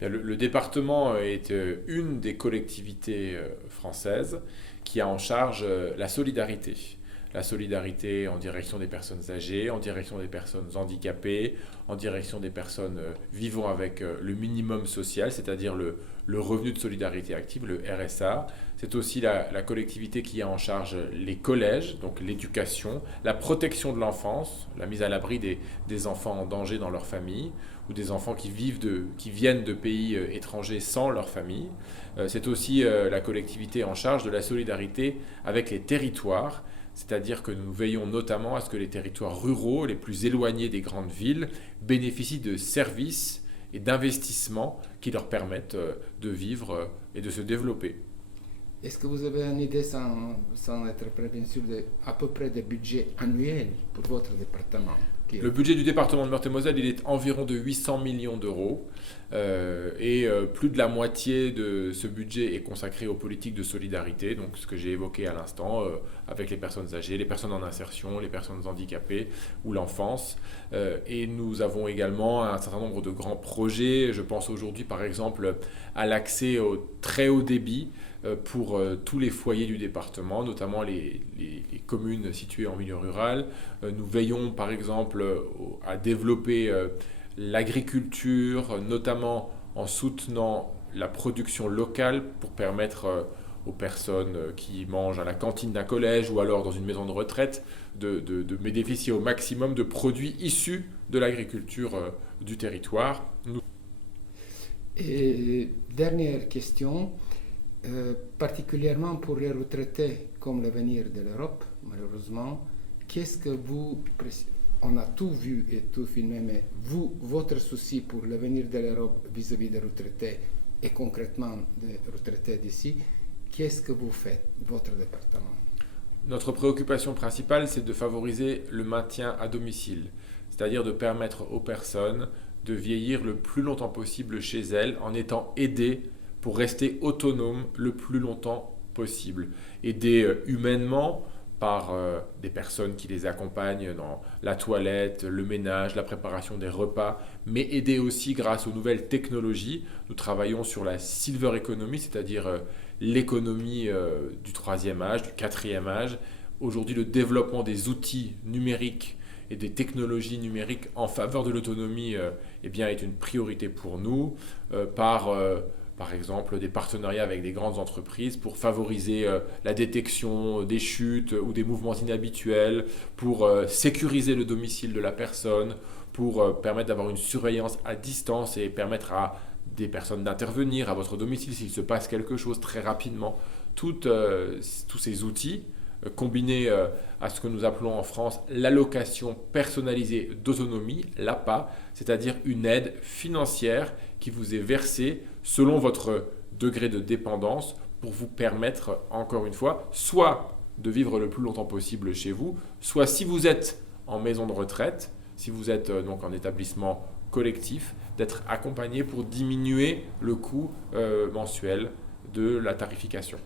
Bien, le département est une des collectivités françaises qui a en charge la solidarité. La solidarité en direction des personnes âgées, en direction des personnes handicapées, en direction des personnes vivant avec le minimum social, c'est-à-dire le revenu de solidarité active, le RSA. C'est aussi la collectivité qui a en charge les collèges, donc l'éducation, la protection de l'enfance, la mise à l'abri des enfants en danger dans leur famille, ou des enfants qui viennent de pays étrangers sans leur famille. C'est aussi la collectivité en charge de la solidarité avec les territoires, c'est-à-dire que nous veillons notamment à ce que les territoires ruraux, les plus éloignés des grandes villes, bénéficient de services et d'investissements qui leur permettent de vivre et de se développer. Est-ce que vous avez une idée, sans être près bien sûr, à peu près de budget annuel pour votre département? Le budget du département de Meurthe-et-Moselle, il est environ de 800 millions d'euros plus de la moitié de ce budget est consacré aux politiques de solidarité, donc ce que j'ai évoqué à l'instant, avec les personnes âgées, les personnes en insertion, les personnes handicapées ou l'enfance. Et nous avons également un certain nombre de grands projets. Je pense aujourd'hui par exemple à l'accès au très haut débit pour tous les foyers du département, notamment les communes situées en milieu rural. Nous veillons par exemple à développer l'agriculture, notamment en soutenant la production locale pour permettre aux personnes qui mangent à la cantine d'un collège ou alors dans une maison de retraite de bénéficier au maximum de produits issus de l'agriculture du territoire. Et dernière question, particulièrement pour les retraités comme l'avenir de l'Europe, malheureusement, qu'est-ce que vous... On a tout vu et tout filmé, mais vous, votre souci pour l'avenir de l'Europe vis-à-vis des retraités et concrètement des retraités d'ici, qu'est-ce que vous faites, votre département? Notre préoccupation principale, c'est de favoriser le maintien à domicile, c'est-à-dire de permettre aux personnes de vieillir le plus longtemps possible chez elles en étant aidées pour rester autonomes le plus longtemps possible. Aider humainement par des personnes qui les accompagnent dans la toilette, le ménage, la préparation des repas, mais aider aussi grâce aux nouvelles technologies. Nous travaillons sur la silver economy, c'est-à-dire l'économie du troisième âge, du quatrième âge. Aujourd'hui, le développement des outils numériques et des technologies numériques en faveur de l'autonomie eh bien, est une priorité pour nous par exemple des partenariats avec des grandes entreprises pour favoriser la détection des chutes ou des mouvements inhabituels, pour sécuriser le domicile de la personne, pour permettre d'avoir une surveillance à distance et permettre à des personnes d'intervenir à votre domicile s'il se passe quelque chose très rapidement. Tous ces outils combinés à ce que nous appelons en France l'allocation personnalisée d'autonomie, l'APA, c'est-à-dire une aide financière qui vous est versée selon votre degré de dépendance pour vous permettre, encore une fois, soit de vivre le plus longtemps possible chez vous, soit si vous êtes en maison de retraite, si vous êtes donc en établissement collectif, d'être accompagné pour diminuer le coût mensuel de la tarification.